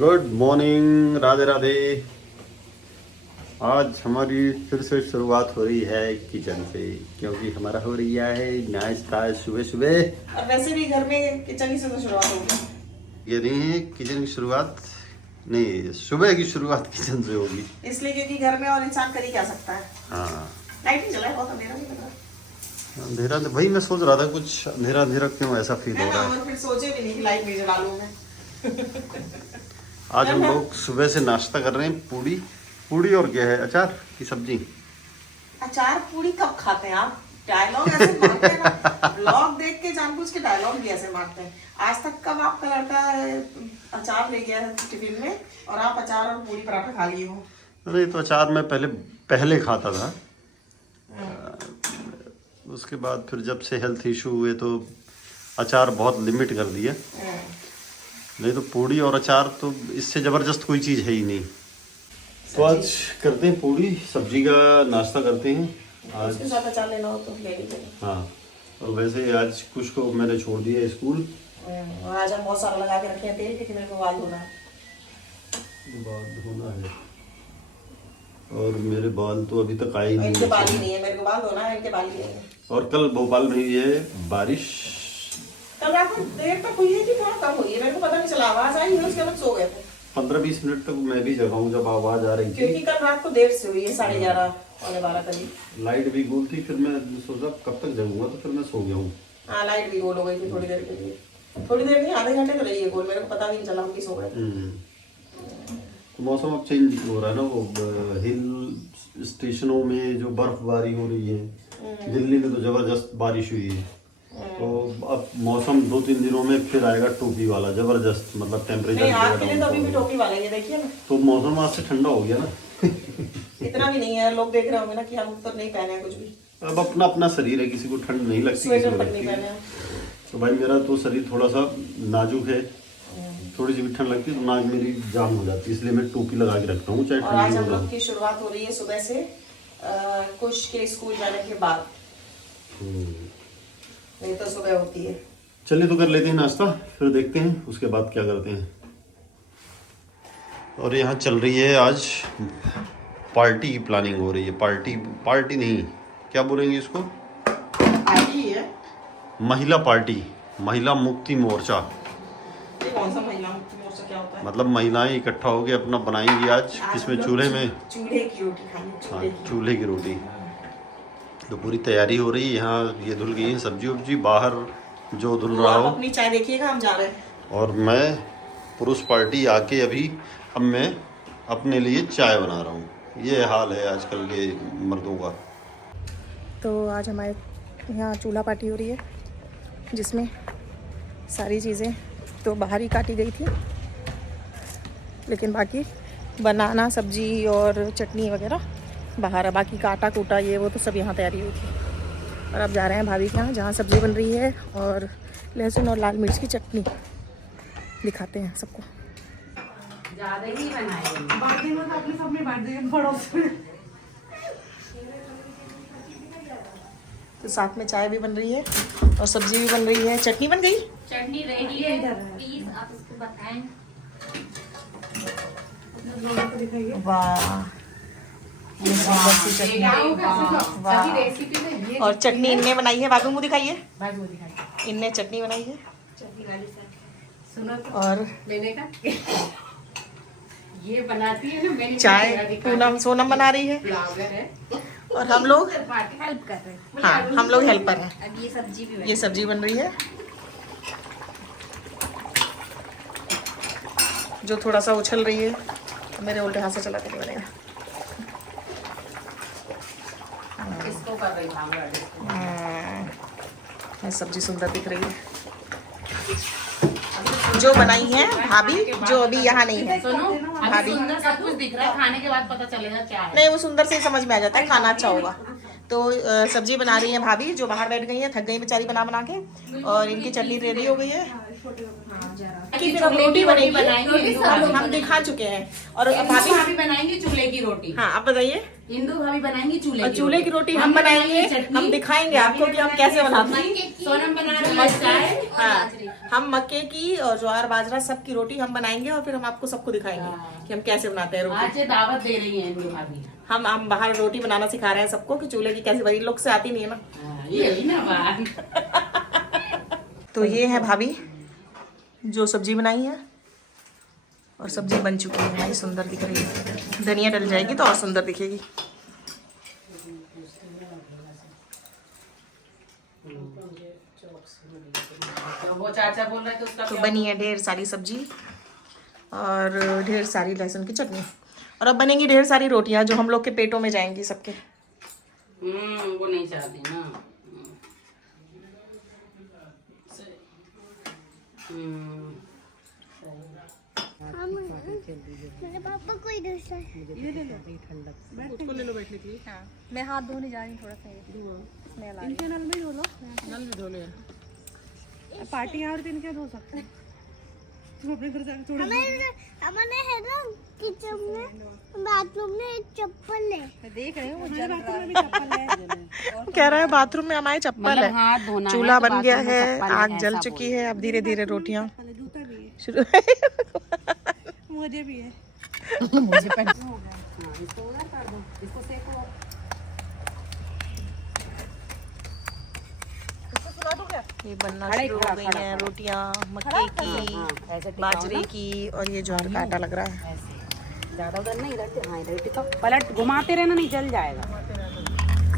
Good morning, Radhe Radhe. आज हमारी फिर से शुरुआत हो रही है किचन से, क्योंकि हमारा हो रही है नाश्ता सुबह सुबह। और वैसे भी घर में किचन ही से तो शुरुआत होगी। ये नहीं है किचन की शुरुआत, नहीं सुबह की शुरुआत किचन से होगी, इसलिए क्योंकि घर में और इंसान कर ही क्या सकता है। हाँ। लाइट नहीं चला, बहुत अंधेरा नहीं लग रहा। अंधेरा वही मैं सोच रहा था, कुछ अंधेरा अंधेरा क्यों ऐसा फील हो रहा है। और फिर सोचे भी नहीं कि लाइट नहीं जला लूं मैं। आज हम लोग सुबह से नाश्ता कर रहे हैं पूड़ी। पूड़ी और क्या है, अचार की सब्जी। अचार पूरी कब खाते हैं आप? डायलॉग ऐसे मारते हैं ना, ब्लॉग देख के जानबूझ के डायलॉग भी ऐसे मारते हैं। आज तक कब आपका लड़का अचार ले गया टिफिन में और आप अचार और पूरी पराठा खा लिए हो? अरे तो अचार मैं पहले खाता था, उसके बाद फिर जब से हेल्थ इशू हुए तो अचार बहुत लिमिट कर दिया। नहीं तो पूड़ी और अचार तो इससे ज़बरदस्त कोई चीज़ है ही नहीं। तो आज करते हैं पूड़ी सब्जी का नाश्ता करते हैं। आज उसके साथ अचार लेना हो तो ले लीजिए। हाँ, और वैसे आज कुछ को मैंने छोड़ दिया स्कूल। और आज हम बहुत सारा लगा के रखे हैं तेल, क्योंकि मेरे को बाल धोना है। बाल धोना है और मेरे बाल तो अभी तक आए ही इनके नहीं। बाल ही नहीं है, मेरे को बाल धोना है, इनके बाल ही नहीं है। और कल भोपाल में हुई है बारिश। कल रात को देर तक हुई है कि थोड़ा कम हुई है, मेरे को पता नहीं चला। आवाज आई है, उसके बाद सो गए थे। 15-20 मिनट तक मैं भी जगा हूँ जब आवाज आ रही थी, क्योंकि कल रात को देर से हुई है, 11:30 पौने 12 करीब। लाइट भी गुल थी। फिर मैं सोचा कब तक जगूंगा, तो फिर मैं सो गया हूँ। हाँ, लाइट भी गोल हो गई थी थोड़ी देर के लिए। थोड़ी देर नहीं, आधे घंटे तो रही है गोल, मेरे को पता भी नहीं चला, हम भी सो गए। तो मौसम अब चेंज हो रहा है ना, वो हिल स्टेशनों में जो बर्फबारी हो रही है। दिल्ली में तो जबरदस्त बारिश हुई है। तो अब मौसम 2-3 दिनों में फिर आएगा टोपी वाला, जबरदस्त, मतलब टेम्परेचर। नहीं, आज के लिए तो अभी भी टोपी वाला ही है, देखिए ना। तो मौसम आज से ठंडा हो गया ना। इतना भी नहीं है, लोग देख रहे होंगे ना कि हम तो नहीं पहने हैं कुछ भी। अब अपना अपना शरीर है, किसी को ठंड नहीं लगती, किसी स्वेटर को तक लगती नहीं है। पहने हैं। तो भाई मेरा तो शरीर थोड़ा सा नाजुक है, थोड़ी सी भी ठंड लगती है तो नाक मेरी जाम हो जाती है, इसलिए मैं टोपी लगा के रखता हूँ चाहे और आज ठंडी हम हो लोग ना। की शुरुआत हो रही है सुबह से, कुछ के स्कूल जाने के बाद। नहीं तो सुबह होती है। चलिए तो कर लेते हैं नाश्ता, फिर देखते हैं उसके बाद क्या करते हैं। और यहाँ चल रही है आज पार्टी की प्लानिंग हो रही है। पार्टी नहीं, क्या बोलेंगे इसको, पार्टी है। महिला पार्टी, महिला मुक्ति मोर्चा। ये कौन सा महिला मुक्ति मोर्चा क्या होता है? मतलब महिलाएं इकट्ठा होकर अपना बनाएंगी आज, जिसमें चूल्हे में, चूल्हे की रोटी खानी, हाँ चूल्हे की। चूल्हे की रोटी। तो पूरी तैयारी हो रही है। यहाँ ये धुल गई है सब्जी उब्जी, बाहर जो धुल रहा आप हो। अपनी चाय देखिएगा, हम जा रहे हैं। और मैं पुरुष पार्टी आके अभी अब मैं अपने लिए चाय बना रहा हूँ। ये हाल है आजकल के मर्दों का। तो आज हमारे यहाँ चूल्हा पार्टी हो रही है, जिसमें सारी चीज़ें तो बाहर ही काटी गई थी, लेकिन बाकी बनाना, सब्जी और चटनी वगैरह बाहर है। बाकी काटा कूटा ये वो तो सब यहाँ तैयारी हुई थी। और अब जा रहे हैं भाभी के यहाँ, जहाँ सब्ज़ी बन रही है और लहसुन और लाल मिर्च की चटनी दिखाते हैं सबको। ज़्यादा ही बनाए बांटने में तो अपने सबने बांट दिए पड़ोस में। तो साथ में चाय भी बन रही है और सब्जी भी बन रही है। चटनी बन गई? चटनी रेडी है, प्लीज आप इसको बताएं। वाह, ये सुंदर सी चटनी। सभी रेसिपी में ये और चटनी इनने बनाई है, बाबू मुझे दिखाइए। बाजू दिखाई इनने चटनी बनाई है। चटनी वाली सुनो तो और मैंने कहा ये बनाती है ना, मैंने चाय पूनम सोनम बना रही है। फ्लावर है और हम लोग, हेल्प कर रहे हैं। हाँ हम लोग हेल्पर हैं। अब ये सब्जी भी ये सब्जी बन रही है, जो थोड़ा सा उछल रही है। मेरे उल्टे हाथ से चला के नहीं बनेगा। इसको कर रही ये सब्जी सुंदर दिख रही है, जो बनाई है भाभी, जो अभी यहाँ नहीं है। सुनो, अभी भाभी सुंदर सब कुछ दिख रहा है, खाने के बाद पता चलेगा क्या है। नहीं, वो सुंदर से ही समझ में आ जाता है, खाना अच्छा होगा। तो सब्जी बना रही है भाभी, जो बाहर बैठ गई है, थक गई बेचारी बना बना के। और इनकी चटनी रेडी हो गई है। कि फिर अब रोटी बनेगी, हम दिखा चुके हैं। और भाभी बनाएंगे चूल्हे की रोटी। हाँ, आप बताइए। हिंदू भाभी बनाएंगी चूल्हे की रोटी हम बनाएंगे, हम दिखाएंगे आपको कि हम कैसे बनाते हैं। सोनम बना रही है चाय। हाँ, हम मक्के की और ज्वार बाजरा सब की रोटी हम बनाएंगे और फिर हम आपको सबको दिखाएंगे कि हम कैसे बनाते हैं रोटी। आज से दावत दे रही है हिंदू भाभी। हम बाहर रोटी बनाना सिखा रहे हैं सबको कि चूल्हे की कैसे बनी, लोग से आती नहीं है ना। यही ना बात। तो ये है भाभी जो सब्जी बनाई है और सब्जी बन चुकी है, बड़ी सुंदर दिख रही है। धनिया डल जाएगी तो और सुंदर दिखेगी। तो वो चाचा बोल रहे थे उसका तो बनी है ढेर सारी सब्जी और ढेर सारी लहसुन की चटनी, और अब बनेंगी ढेर सारी रोटियां जो हम लोग के पेटों में जाएंगी सबके। वो नहीं चाहती ना। मेरे पापा कोई दूसरा ये ले लो, उसको ले लो बैठने के लिए। हाँ, मैं हाथ धोने जा रही हूँ थोड़ा सा। स्मेल आ रही इनके नल में ही धो लो। नल भी धो ले। पार्टी और दिन क्या धो सकते हैं? तुम अपने घर जाके थोड़ा हमने है ना किचन में बाथरूम में एक चप्पल है। मैं देख रही हूँ, जल रहा है। कह रहा है बाथरूम में हमारे चप्पल मतलब हाथ धोना है, है चूल्हा तो बन गया बाथरूम में है, चप्पल है, आग जल ऐसा चुकी है, अब धीरे धीरे रोटियां जूता भी है, शुरू। मुझे भी है। मुझे पहन इसको उधर कर दो, इसको सेको। ये बनना शुरू हो गई हैं रोटियां मक्के की, बाजरे की, और ये ज्वार का आटा लग रहा है। ज्यादा उधर नहीं, इधर से। हाँ, इधर टिका, पलट घुमाते रहना, नहीं जल जाएगा।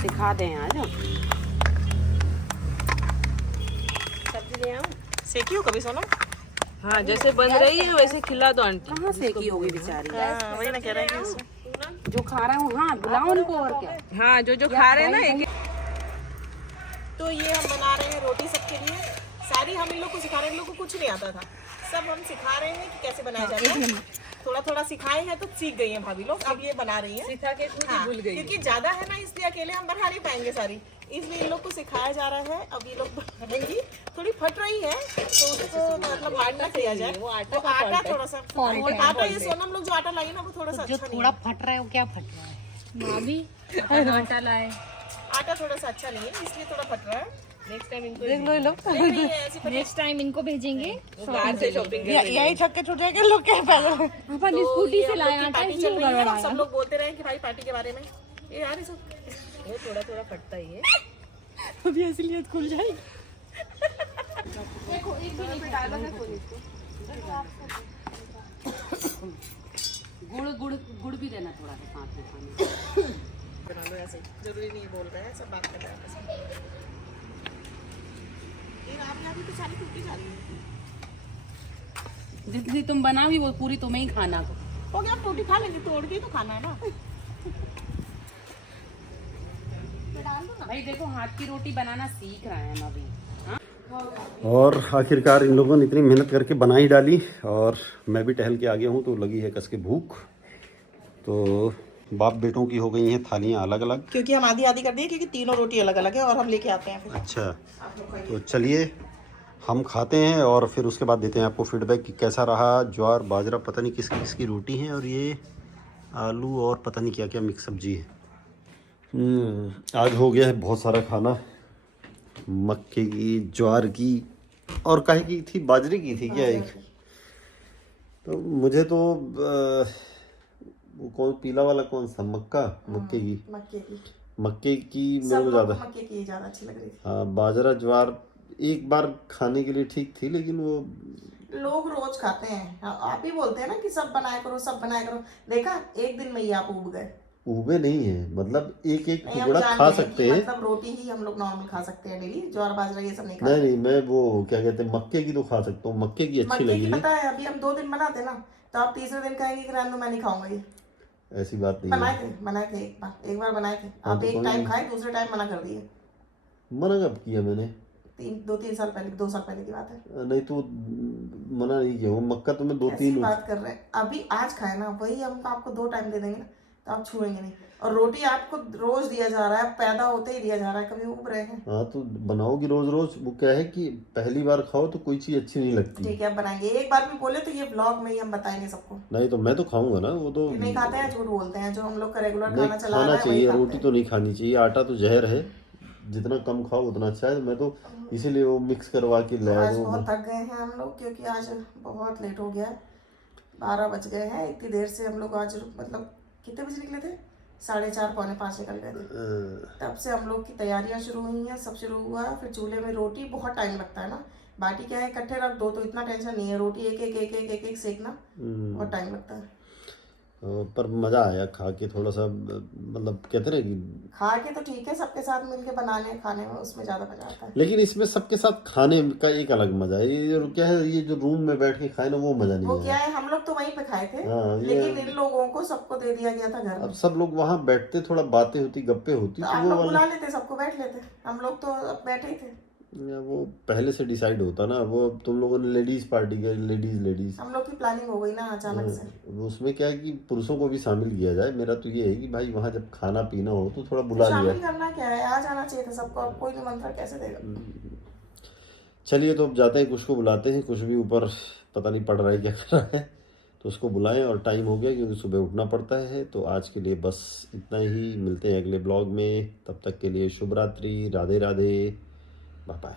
सिखा दें आज। सब्जी ले आऊं? सेकी हो कभी सोनम? हाँ, जैसे बन रही है वैसे खिला दो आंटी। कहाँ सेकी होगी बेचारी। हाँ, वही ना कह रहे हैं कि जो खा रहा हूँ, हाँ बुलाओ उनको, और क्या। हाँ, जो खा रहे हैं ना एक। तो ये हम बना रहे हैं रोटी सबके लिए। सारी हम इन लोग को सिखा रहे हैं, इन लोग को कुछ नहीं आता था, सब हम सिखा रहे हैं कि कैसे बनाया जाता है। थोड़ा थोड़ा सिखाए हैं तो सीख गई हैं भाभी लोग, अब ये बना रही हैं। सिखा के खुद ही भूल गई। क्योंकि ज्यादा है ना, इसलिए अकेले हम बना नहीं पाएंगे सारी, इसलिए इन लोग को सिखाया जा रहा है। अब ये लोग बनाएंगी, थोड़ी फट रही है तो उसको मतलब बांटना किया जाए। वो आटा थोड़ा सा आटा, ये सोनम लोग जो आटा लाई ना वो थोड़ा सा अच्छा नहीं है। फट रहा है, वो क्या फट रहा है? भाभी आटा लाए। आटा थोड़ा सा अच्छा नहीं है, इसलिए थोड़ा फट रहा है। नेक्स्ट टाइम इनको देख लो ये लोग नेक्स्ट टाइम इनको भेजेंगे बाहर से शॉपिंग यही छक्के छूट जाएंगे लोग के पहले। अपन स्कूटी से लाए आटा, पार्टी चल रही है, सब लोग बोलते रहे कि भाई पार्टी के बारे में। ये यार ये सब वो थोड़ा थोड़ा फटता ही है। अभी इसलिए खुल जाएगी। गुड़ भी देना थोड़ा सा साथ में खाने। बना लो ऐसे, जरूरी नहीं बोल रहे हैं, सब बात कर रहे हैं। ये रात तो सारी टूटी जा रही है। जितनी तुम बनाओगी वो पूरी तुम्हें ही खाना। हो गया, आप रोटी खा लेंगे, तोड़ के ही तो खाना है ना। भाई देखो, हाथ की रोटी बनाना सीख रहे हैं हम अभी। और आखिरकार इन लोगों ने इतनी मेहनत करके बना ही डाली, और मैं भी टहल के आ गया हूँ तो लगी है कस के भूख। तो बाप बेटों की हो गई हैं थालियाँ अलग अलग, क्योंकि हम आधी आधी कर दिए, क्योंकि तीनों रोटी अलग अलग है और हम लेके आते हैं फिर। अच्छा, तो चलिए हम खाते हैं और फिर उसके बाद देते हैं आपको फीडबैक कि कैसा रहा। ज्वार बाजरा पता नहीं किस किस की रोटी है, और ये आलू और पता नहीं क्या क्या मिक्स सब्जी है। आज हो गया है बहुत सारा खाना, मक्के की, ज्वार की, और काहे की थी, बाजरे की थी क्या एक। तो मुझे तो वो कौन पीला वाला कौन सा, मक्के की मेरे को ज़्यादा, मक्के की ज़्यादा अच्छी लग रही थी। हाँ, बाजरा ज्वार एक बार खाने के लिए ठीक थी, लेकिन वो लोग रोज खाते हैं। आप ही बोलते हैं ना कि सब बनाया करो, सब बनाया करो। देखा, एक दिन में ही आप उब गए। उबे नहीं है, मतलब एक एक नहीं, हम टुकड़ा जानते खा हैं सकते कि हैं। मतलब रोटी ही हम लोग नॉर्मल खा सकते हैं डेली, ज्वार बाजरा ये सब नहीं खा नहीं, मैं वो क्या कहते हैं, मक्के की तो खा सकता हूँ, मक्के की अच्छी मक्के लगी। की पता है, अभी हम 2 दिन बनाते ना, तो आप तीसरे दिन कहेंगे कि रहने दो, मैं नहीं खाऊंगा ये। ऐसी बात नहीं है। बनाए थे एक बार बनाए थे हाँ, आप, तो एक कोई टाइम नहीं। खाए, दूसरे टाइम मना कर दिए। मना कब किया मैंने? 2-3 साल पहले, 2 साल पहले की बात है। नहीं तो मना नहीं किया, वो मक्का तो मैं 2-3 बात कर रहे हैं। अभी आज खाए ना, वही हम आपको 2 टाइम दे देंगे ना। तो आप छुएंगे नहीं। और रोटी आपको रोज दिया जा रहा है, पैदा होते ही दिया जा रहा है, कभी उब रहे हैं? हाँ तो बनाओगी रोज रोज, वो क्या है कि पहली बार खाओ तो कोई चीज अच्छी नहीं लगती। ठीक है, आप बनाएंगे। एक बार भी बोले तो ये ब्लॉग में ही हम बताएंगे सबको। नहीं तो मैं तो खाऊंगा ना, वो तो ये नहीं खाते हैं, झूठ बोलते हैं। जो हम लोग का रेगुलर नहीं खाना चला खाना रहा है वही चाहिए, खाते रोटी हैं। तो नहीं खानी चाहिए, आटा तो जहर है, जितना कम खाओ उतना अच्छा है। मैं तो इसीलिए वो मिक्स करवा के लाया आज हूँ। बहुत थक गए हैं हम लोग, क्योंकि आज बहुत लेट हो गया है, 12 बज गए हैं। इतनी देर से हम लोग आज मतलब कितने बजे निकले थे? 4:30 पौने 5 निकल गए थे। तब से हम लोग की तैयारियां शुरू हुई हैं, सब शुरू हुआ। फिर चूल्हे में रोटी बहुत टाइम लगता है ना, बाटी क्या है इकट्ठे रख दो तो इतना टेंशन नहीं है, रोटी एक एक एक एक एक एक सेकना बहुत टाइम लगता है। पर मजा आया खा के, थोड़ा सा मतलब कहते ना कि खा के तो ठीक है, सबके साथ मिलके बनाने खाने में उसमें ज्यादा मजा आता है। लेकिन इसमें सबके साथ खाने का एक अलग मजा है। ये जो क्या है, ये जो रूम में बैठ के खाए ना, वो मजा वो नहीं क्या है। है, हम लोग तो वहीं पे खाए थे, हाँ, ये- लेकिन इन लोगों को सबको दे दिया गया था घर अब में। सब लोग वहां बैठते, थोड़ा बातें होती, गप्पे होती, तो तो आप वो लोग वाला बुला लेते, सबको बैठ लेते, हम लोग तो अब बैठे ही थे। या वो पहले से डिसाइड होता ना। वो तुम लोगों ने लेडीज पार्टी किया, लेडीज हम लोग की प्लानिंग हो गई ना अचानक से। उसमें क्या है कि पुरुषों को भी शामिल किया जाए। मेरा तो ये है कि भाई वहां जब खाना पीना हो तो थोड़ा बुला लिया। शामिल करना क्या है, आ जाना चाहिए था सबको। अब कोई निमंत्रण कैसे देगा? चलिए तो अब जाते हैं, कुछ को बुलाते हैं। कुछ भी ऊपर पता नहीं पड़ रहा है क्या कर रहा है, तो उसको बुलाएं। और टाइम हो गया क्योंकि सुबह उठना पड़ता है। तो आज के लिए बस इतना ही, मिलते हैं अगले ब्लॉग में। तब तक के लिए शुभ रात्रि, राधे राधे, बाय बाय।